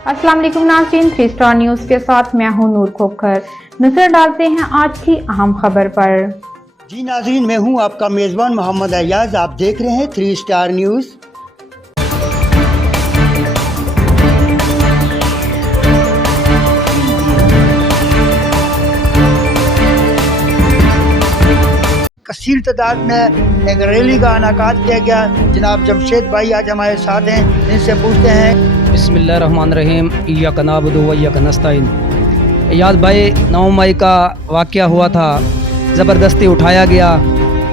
अस्सलाम वालेकुम नाज़रीन, 3 स्टार न्यूज़ के साथ मैं हूं नूर खोखर। नजर डालते हैं आज की अहम खबर पर। जी नाज़रीन, मैं हूं आपका मेज़बान मोहम्मद अयाज। आप देख रहे हैं 3 स्टार न्यूज़। कसीर तादाद में एक रैली का इनेकाद किया गया। जनाब जमशेद भाई आज हमारे साथ हैं, इनसे पूछते हैं। बिस्मिल्लाहिर्रहमानिर्रहीम, इय्याका नअबुदु व इय्याका नस्तईन। याद भाई 9 मई का वाक़या हुआ था, ज़बरदस्ती उठाया गया,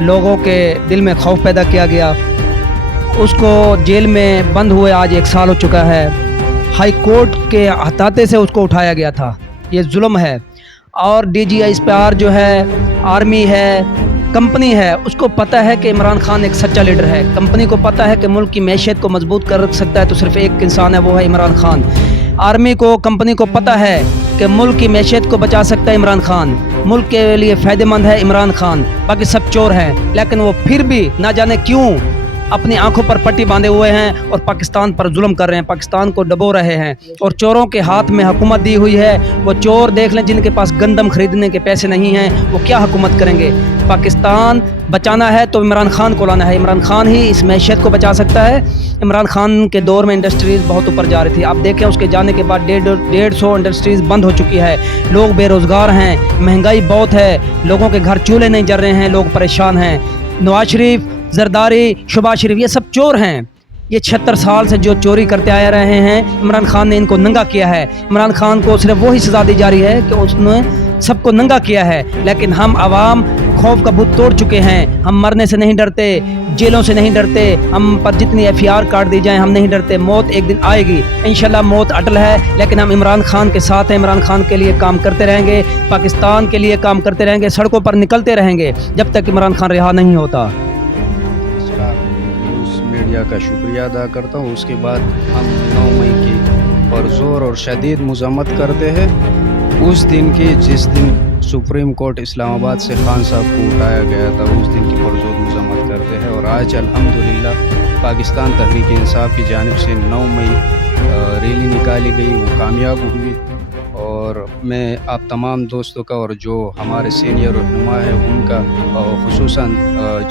लोगों के दिल में खौफ पैदा किया गया, उसको जेल में बंद हुए आज 1 साल हो चुका है। हाई कोर्ट के हताते से उसको उठाया गया था, ये जुल्म है। और DGI जो है, आर्मी है, कंपनी है, उसको पता है कि इमरान खान एक सच्चा लीडर है। कंपनी को पता है कि मुल्क की मैशियत को मजबूत कर सकता है तो सिर्फ एक इंसान है, वो है इमरान खान। आर्मी को, कंपनी को पता है कि मुल्क की मैशियत को बचा सकता है इमरान खान, मुल्क के लिए फ़ायदेमंद है इमरान खान। बाकी सब चोर हैं, लेकिन वो फिर भी ना जाने क्यों अपनी आंखों पर पट्टी बांधे हुए हैं और पाकिस्तान पर जुल्म कर रहे हैं, पाकिस्तान को डबो रहे हैं। और चोरों के हाथ में हुकूमत दी हुई है। वो चोर देख लें, जिनके पास गंदम खरीदने के पैसे नहीं हैं, वो क्या हुकूमत करेंगे। पाकिस्तान बचाना है तो इमरान खान को लाना है, इमरान खान ही इस मैशियत को बचा सकता है। इमरान खान के दौर में इंडस्ट्रीज़ बहुत ऊपर जा रही थी, आप देखें उसके जाने के बाद 150 इंडस्ट्रीज़ बंद हो चुकी है, लोग बेरोज़गार हैं, महंगाई बहुत है, लोगों के घर चूल्हे नहीं जल रहे हैं, लोग परेशान हैं। नवाज शरीफ, जरदारी, शहबाज शरीफ, ये सब चोर हैं। ये 76 साल से जो चोरी करते आ रहे हैं, इमरान खान ने इनको नंगा किया है। इमरान खान को सिर्फ वही सज़ा दी जा रही है कि उसने सबको नंगा किया है। लेकिन हम आवाम खौफ का बुत तोड़ चुके हैं, हम मरने से नहीं डरते, जेलों से नहीं डरते, हम पर जितनी FIR काट दी जाए हम नहीं डरते। मौत एक दिन आएगी, इंशाल्लाह मौत अटल है, लेकिन हम इमरान खान के साथ हैं, इमरान खान के लिए काम करते रहेंगे, पाकिस्तान के लिए काम करते रहेंगे, सड़कों पर निकलते रहेंगे जब तक इमरान खान रिहा नहीं होता। मीडिया का शुक्रिया अदा करता हूँ। उसके बाद हम 9 मई की पुरज़ोर और शदीद मज़म्मत करते हैं उस दिन की जिस दिन सुप्रीम कोर्ट इस्लामाबाद से खान साहब को उठाया गया था, उस दिन की पुरज़ोर मज़म्मत करते हैं। और आज अल्हम्दुलिल्लाह पाकिस्तान तहरीक इंसाफ की जानिब से 9 मई रैली निकाली गई, वो कामयाब हुई। और मैं आप तमाम दोस्तों का और जो हमारे सीनियर रहनुमा है उनका, खुसूसन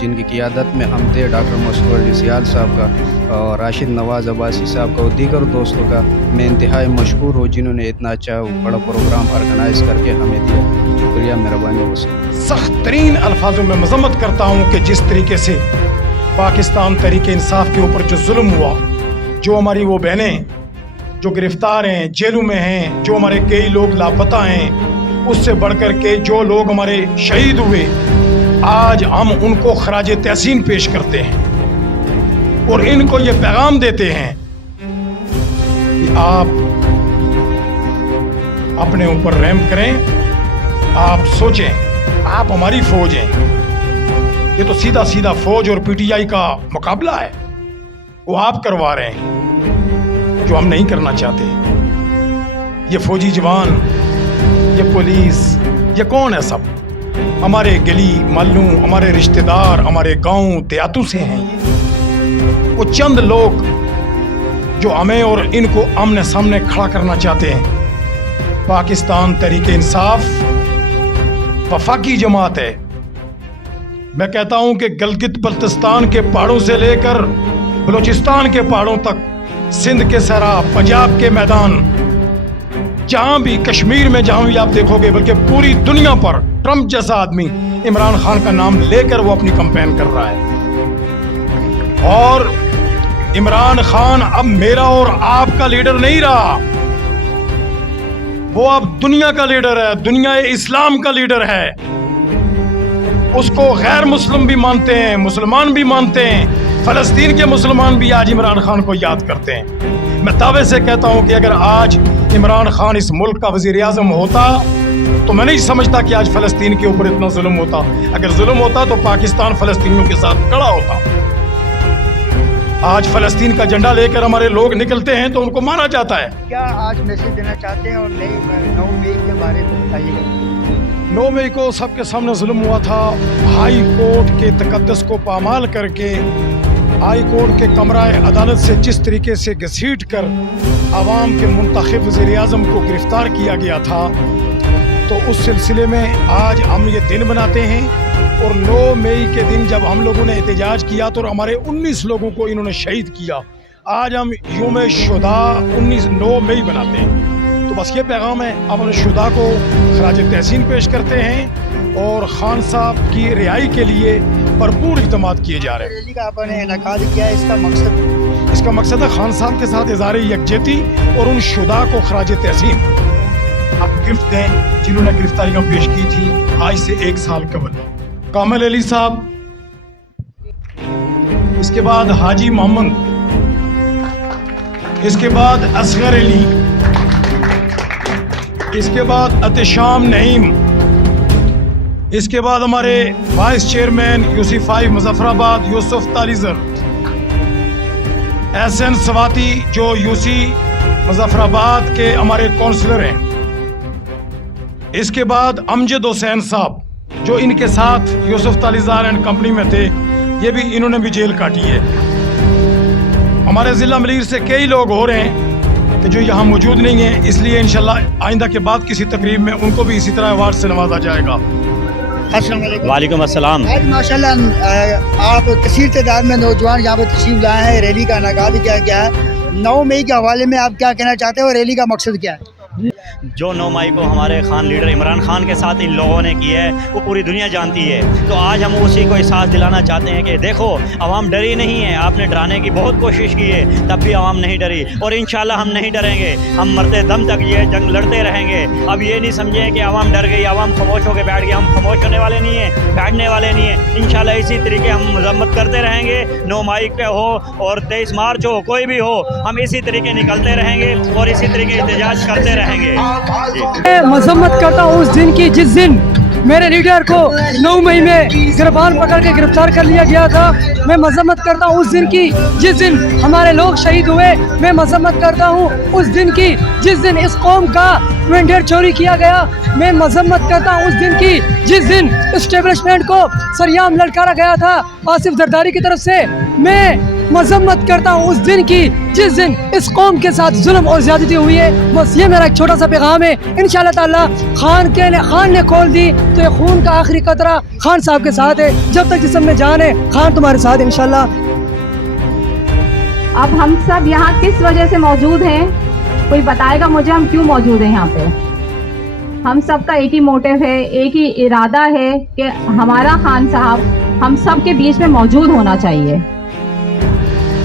जिनकी क़ियादत में हम थे, डॉक्टर मसूद अली सियाल साहब का और राशिद नवाज़ अब्बासी साहब का और दीगर दोस्तों का मैं इंतहाई मशकूर हूँ, जिन्होंने इतना अच्छा बड़ा प्रोग्राम ऑर्गेनाइज़ करके हमें दिया। शुक्रिया, मेहरबानी। सख्त तरीन अल्फाजों में मजम्मत करता हूँ कि जिस तरीके से पाकिस्तान तहरीक इंसाफ के ऊपर जो जुल्म हुआ, जो हमारी वो बहनें जो गिरफ्तार हैं, जेलों में हैं, जो हमारे कई लोग लापता हैं, उससे बढ़कर के जो लोग हमारे शहीद हुए, आज हम उनको खराज तहसीन पेश करते हैं और इनको ये पैगाम देते हैं कि आप अपने ऊपर रहम करें, आप सोचें, आप हमारी फौज हैं। ये तो सीधा सीधा फौज और PTI का मुकाबला है, वो आप करवा रहे हैं जो हम नहीं करना चाहते। ये फौजी जवान, ये पुलिस, ये कौन है? सब हमारे गली मल्लू, हमारे रिश्तेदार, हमारे गांव देहातों से हैं। ये वो चंद लोग जो हमें और इनको आमने सामने खड़ा करना चाहते हैं। पाकिस्तान तहरीक इंसाफ वफाकी जमात है। मैं कहता हूं कि गिलगित बल्तिस्तान के पहाड़ों से लेकर बलूचिस्तान के पहाड़ों तक, सिंध के सहरा, पंजाब के मैदान, जहां भी, कश्मीर में जहां भी आप देखोगे, बल्कि पूरी दुनिया पर ट्रंप जैसा आदमी इमरान खान का नाम लेकर वो अपनी कैंपेन कर रहा है। और इमरान खान अब मेरा और आपका लीडर नहीं रहा, वो अब दुनिया का लीडर है, दुनिया इस्लाम का लीडर है। उसको गैर मुस्लिम भी मानते हैं, मुसलमान भी मानते हैं, फ़लस्तीन के मुसलमान भी आज इमरान खान को याद करते हैं। मैं दावे से कहता हूं कि अगर आज इमरान खान इस मुल्क का वज़ीर आज़म होता तो मैं नहीं समझता कि आज फ़लस्तीन के ऊपर इतना जुल्म होता। अगर जुल्म होता तो पाकिस्तान फ़लस्तीनियों के साथ खड़ा होता। आज फ़लस्तीन का झंडा लेकर हमारे लोग निकलते हैं तो उनको मारा जाता है। क्या आज मैसेज देना चाहते हैं और 9 मई के बारे में बताइएगा। 9 मई को सबके सामने जुल्म हुआ था। हाई कोर्ट के तकद्दस को पामाल करके हाई कोर्ट के कमरा अदालत से जिस तरीके से घसीट कर आवाम के मुंतखब वज़ीर-ए-आज़म को गिरफ़्तार किया गया था, तो उस सिलसिले में आज हम ये दिन मनाते हैं। और 9 मई के दिन जब हम लोगों ने एहतजाज किया तो हमारे 19 लोगों को इन्होंने शहीद किया। आज हम यौम शुदा 9 मई बनाते हैं। तो बस ये पैगाम है, हम अपने शुदा को खराज तहसीन पेश करते हैं और खान साहब की रिहाई के लिए भरपूर इक़दाम किए जा रहे हैं। रैली का आपने इनेकाद किया, इसका मकसद है खान साहब के साथ इज़हार यकजहती और उन शुदा को खराज तहसीन आप गिफ्ट दें जिन्होंने गिरफ्तारियाँ पेश की थी आज से 1 साल कबल। कामिल अली साहब, इसके बाद हाजी मोहम्मद, इसके बाद असगर अली, इसके बाद अतिशाम नईम, इसके बाद हमारे वाइस चेयरमैन यूसी5 मुजफ्फराबाद यूसुफ तालिजर, एहसन सवाती जो यूसी मुजफ्फराबाद के हमारे काउंसलर हैं, इसके बाद अमजद हुसैन साहब जो इनके साथ यूसुफ तालिजार एंड कंपनी में थे, ये भी इन्होंने भी जेल काटी है। हमारे ज़िला मलीर से कई लोग हो रहे हैं कि जो यहाँ मौजूद नहीं है, इसलिए इंशाल्लाह आइंदा के बाद किसी तकरीब में उनको भी इसी तरह अवार्ड से नवाजा जाएगा। अस्सलाम वालेकुम। वालेकुम अस्सलाम। आज माशाल्लाह आप कसीर तादाद में नौजवान यहाँ पर तशरीफ लाए हैं, रैली का इनेकाद किया गया है। 9 मई के हवाले में आप क्या कहना चाहते हैं और रैली का मकसद क्या है? जो 9 मई को हमारे खान लीडर इमरान खान के साथ इन लोगों ने की है वो पूरी दुनिया जानती है। तो आज हम उसी को एहसास दिलाना चाहते हैं कि देखो अवाम डरी नहीं है, आपने डराने की बहुत कोशिश की है तब भी अवाम नहीं डरी और इंशाल्लाह हम नहीं डरेंगे, हम मरते दम तक ये जंग लड़ते रहेंगे। अब ये नहीं समझे कि अवाम डर गई, अवाम खामोश होकर बैठ गई, हम खामोश होने वाले नहीं हैं, बैठने वाले नहीं हैं। इंशाल्लाह इसी तरीके हम मजम्मत करते रहेंगे। 9 मई के हो और 23 मार्च हो, कोई भी हो, हम इसी तरीके निकलते रहेंगे और इसी तरीके एहतजाज करते रहेंगे। मैं मजम्मत करता हूँ उस दिन की जिस दिन मेरे लीडर को 9 मई में गिरबान पकड़ के गिरफ्तार कर लिया गया था। मैं मजम्मत करता हूँ उस दिन की जिस दिन हमारे लोग शहीद हुए। मैं मजम्मत करता हूँ उस दिन की जिस दिन इस कौम का मेंढर चोरी किया गया। मैं मजम्मत करता हूँ उस दिन की जिस दिन इस्टेब्लिशमेंट को सरेआम ललकारा गया था आसिफ जरदारी की तरफ से। मैं मजम्मत करता हूँ उस दिन की जिस दिन इस कौम के साथ जुल्म और ज़्यादती हुई है। बस ये मेरा एक छोटा सा पैगाम है। इंशाअल्लाह ताला खान ने खोल दी तो ये खून का आखिरी कतरा खान साहब के साथ है। जब तक जिस्म में जान है खान तुम्हारे साथ है इंशाअल्लाह। अब हम सब यहाँ किस वजह से मौजूद हैं, कोई बताएगा मुझे हम क्यों मौजूद हैं यहाँ पे? हम सब का एक ही मोटिव है, एक ही इरादा है कि हमारा खान साहब हम सब के बीच में मौजूद होना चाहिए।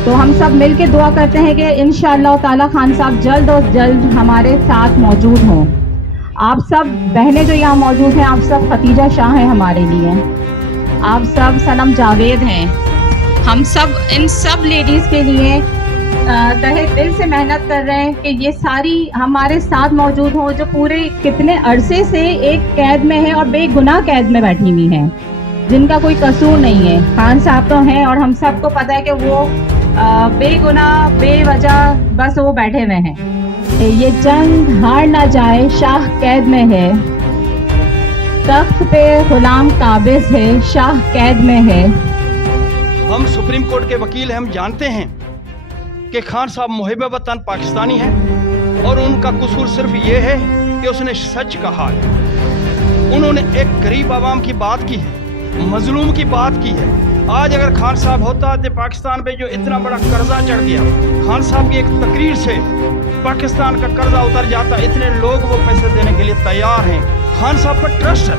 तो हम सब मिल के दुआ करते हैं कि इंशाअल्लाह ताला खान साहब जल्द और जल्द हमारे साथ मौजूद हों। आप सब बहनें जो यहाँ मौजूद हैं, आप सब खतीजा शाह हैं हमारे लिए, आप सब सनम जावेद हैं। हम सब इन सब लेडीज़ के लिए तहे दिल से मेहनत कर रहे हैं कि ये सारी हमारे साथ मौजूद हों, जो पूरे कितने अरसे से एक कैद में है और बेगुनाह कैद में बैठी हुई हैं, जिनका कोई कसूर नहीं है। खान साहब तो हैं और हम सबको पता है कि वो बेगुनाह बेवजह बस वो बैठे हुए हैं। ये जंग हार ना जाए, शाह कैद में है, तख्त पे गुलाम काबिज है, शाह कैद में है। हम सुप्रीम कोर्ट के वकील हैं, हम जानते हैं कि खान साहब मुहिब वतन पाकिस्तानी हैं और उनका कसूर सिर्फ ये है कि उसने सच कहा है। उन्होंने एक गरीब आवाम की बात की है, मजलूम की बात की है। आज अगर खान साहब होता तो पाकिस्तान पे जो इतना बड़ा कर्जा चढ़ गया, खान साहब की एक तकरीर से पाकिस्तान का कर्जा उतर जाता। इतने लोग वो पैसे देने के लिए तैयार हैं, खान साहब पर ट्रस्ट है।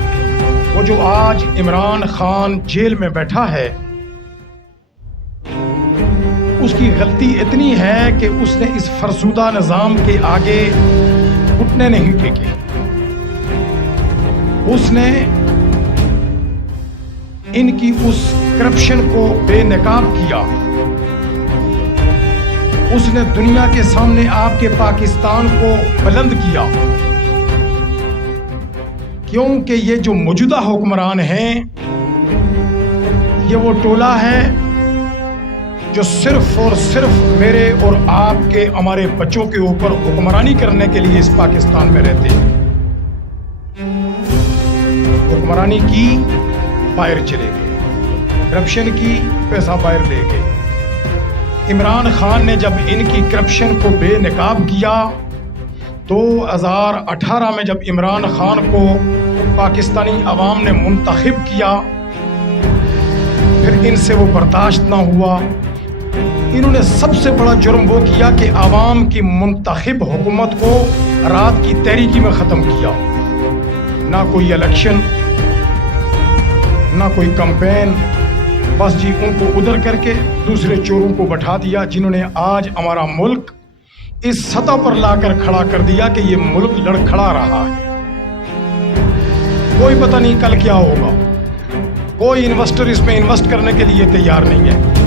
वो जो आज इमरान खान जेल में बैठा है, उसकी गलती इतनी है कि उसने इस फरसुदा निज़ाम के आगे घुटने नहीं टेके। उसने इनकी उस करप्शन को बेनकाब किया। उसने दुनिया के सामने आपके पाकिस्तान को बुलंद किया, क्योंकि ये जो मौजूदा हुक्मरान हैं, ये वो टोला है जो सिर्फ और सिर्फ मेरे और आपके हमारे बच्चों के ऊपर हुक्मरानी करने के लिए इस पाकिस्तान में रहते हैं। हुक्मरानी की बाहर चले गए, करप्शन की पैसा बाहर ले गए, इमरान खान ने जब इनकी करप्शन को बेनकाब किया, 2018 में जब इमरान खान को पाकिस्तानी अवाम ने मुंतखब किया, फिर इनसे वो बर्दाश्त ना हुआ। इन्होंने सबसे बड़ा जुर्म वो किया कि आवाम की मुंतखब हुकूमत को रात की तहरीकी में ख़त्म किया। ना कोई इलेक्शन, ना कोई कैंपेन, बस जी उनको उधर करके दूसरे चोरों को बैठा दिया, जिन्होंने आज हमारा मुल्क इस सतह पर लाकर खड़ा कर दिया कि ये मुल्क लड़खड़ा रहा है। कोई पता नहीं कल क्या होगा, कोई इन्वेस्टर इसमें इन्वेस्ट करने के लिए तैयार नहीं है।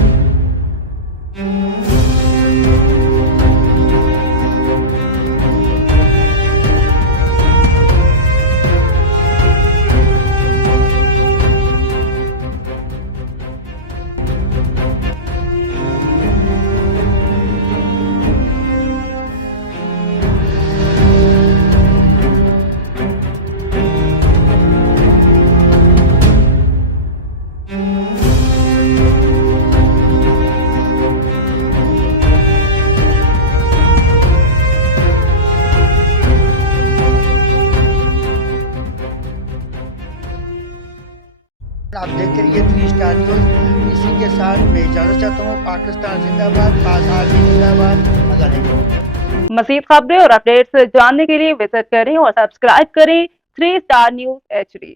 आप देखते रहिए 3 स्टार न्यूज़। इसी के साथ मैं इजाज़त चाहता हूँ। पाकिस्तान जिंदाबाद, आज़ादी जिंदाबाद। अल्लाह ने मज़ीद खबरें और अपडेट्स जानने के लिए विजिट करें और सब्सक्राइब करें 3 स्टार न्यूज़ HD।